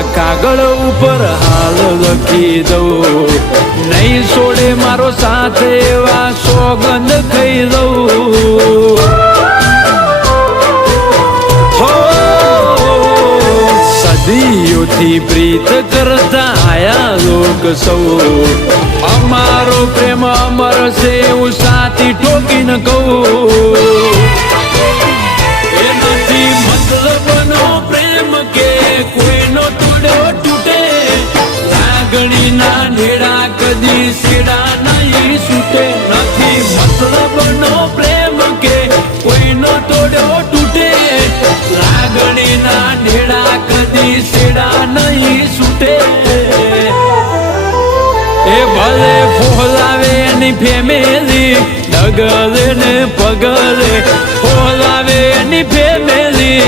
આ કાગળ ઉપર હાલ લખી દઉં, નહીં છોડે મારો સાથ એવા સોગંદ ખાઈ દઉં. સદીઓથી પ્રીત કરતા આયા લોક સૌ, અમારો પ્રેમ અમર છે એવું સાથી ઠોકીને કહું. એ નથી મતલબનો પ્રેમ કે કોઈનો તોડ્યો તૂટે, લાગણીના નેડા કદી સેડા નહીં છૂટે. નથી મતલબનો પ્રેમ કે કોઈનો તોડ્યો તૂટે, લાગણીના નેડા કદી સેડા નહીં છૂટે. એ ભલે ફોલાવે એની ફેમિલી, ડગલે ને પગલે ફોલાવે એની ફેમિલી.